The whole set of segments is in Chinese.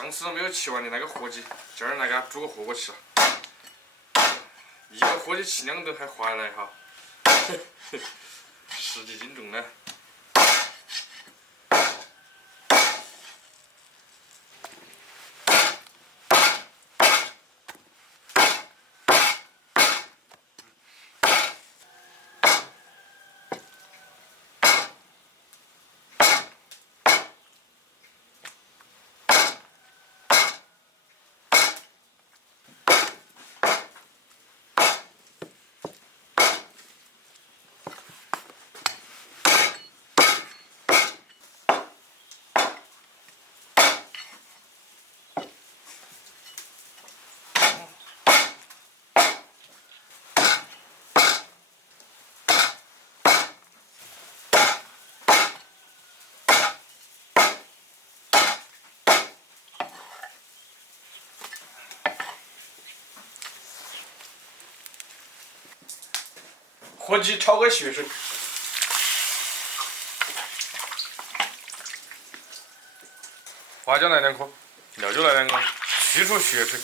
上次没有吃完的那个火鸡，今儿来给它煮个火锅吃。一个火鸡吃2顿还划得来哈，10几斤重呢。火鸡炒个血水，花椒来2颗，料酒来2个，去除血水。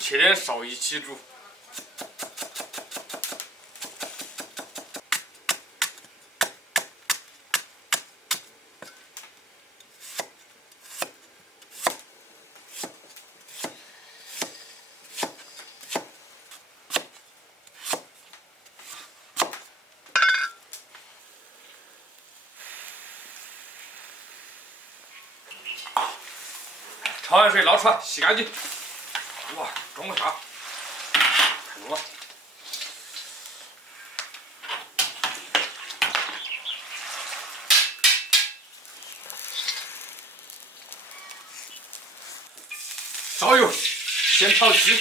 切点苕一起煮。焯完水捞出来，洗干净。哇，装不下，太多了。烧油，先炒鸡。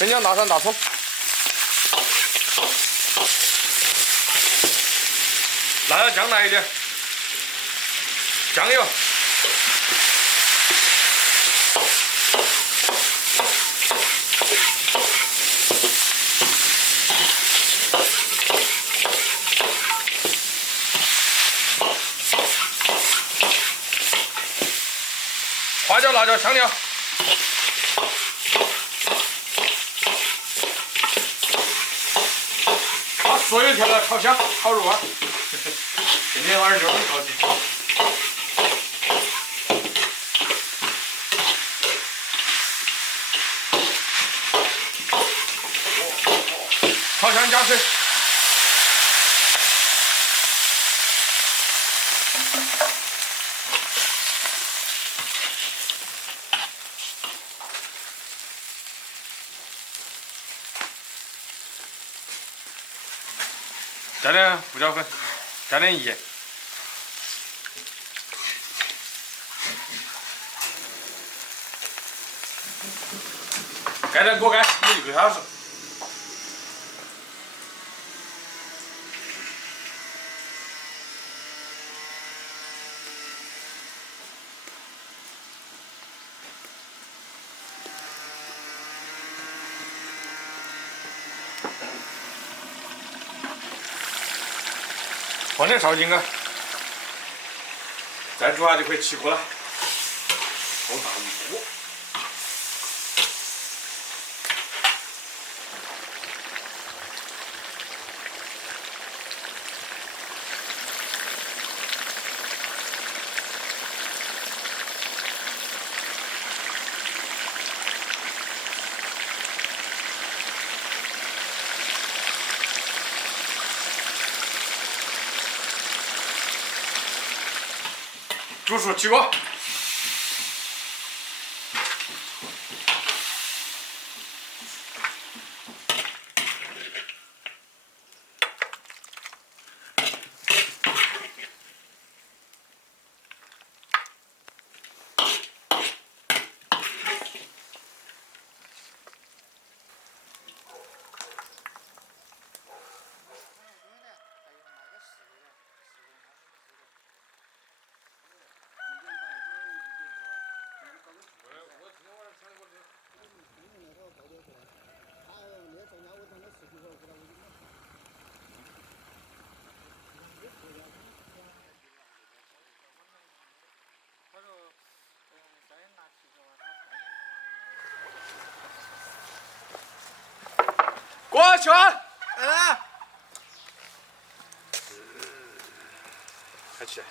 生姜、大蒜、大葱，辣椒酱来一点，酱油，花椒、辣椒、香料。所有调料炒香，炒入味。今天晚上就是烤鸡。炒香加水。加点胡椒粉，加点盐，盖点锅盖，1个小时。放点绍兴啊，再煮下就可以起锅了。好大一锅。煮熟起锅。锅全，来，开起来。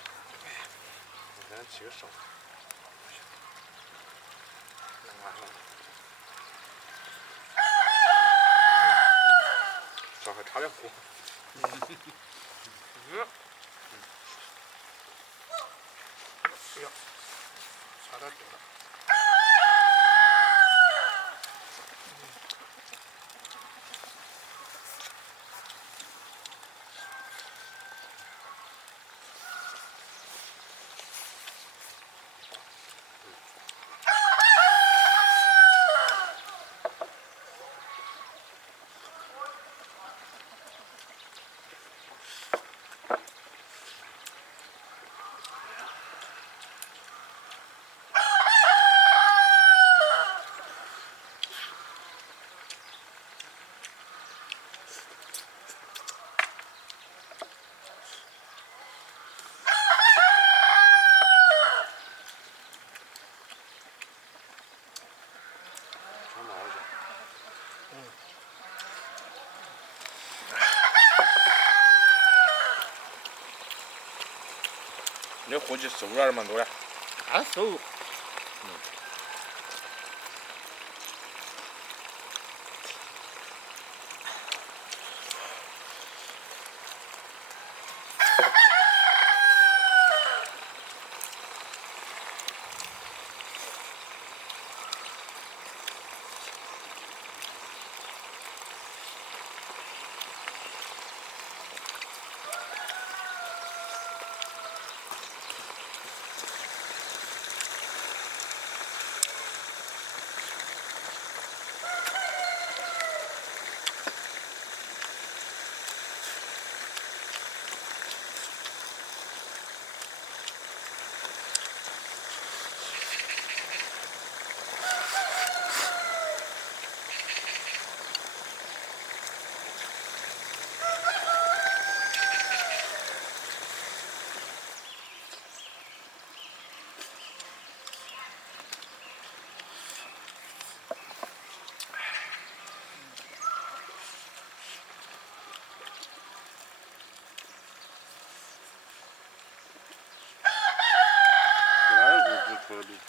我先起个手。这还差点火。哎呀，差点多了。你这火气收了蛮多呀？俺收。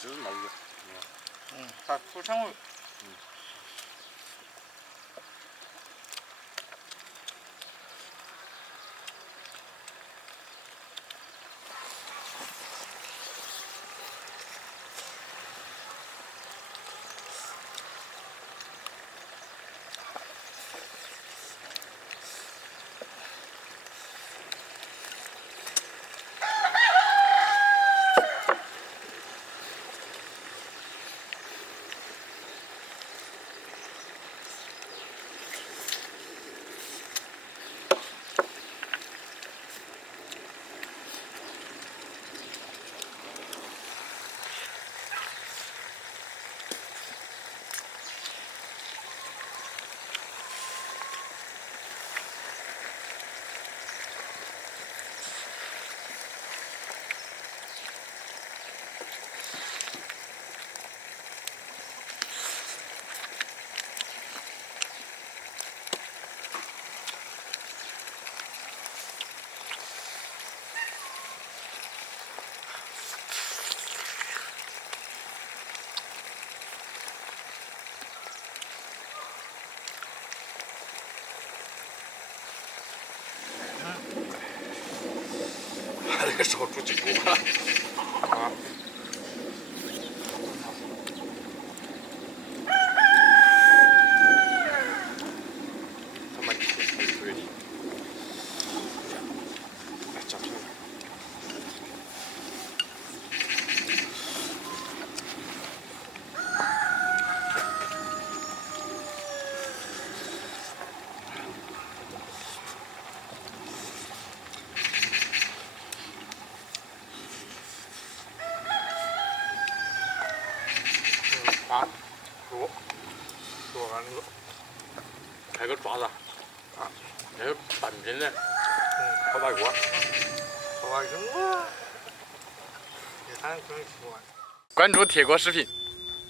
就是老远。它出成味。还得烧煮鸡骨吧。啊。他妈对，来讲评。把煮完了，开个爪子啊，那个半斤的，好大锅，好大锅，你看真喜欢。关注铁锅视频。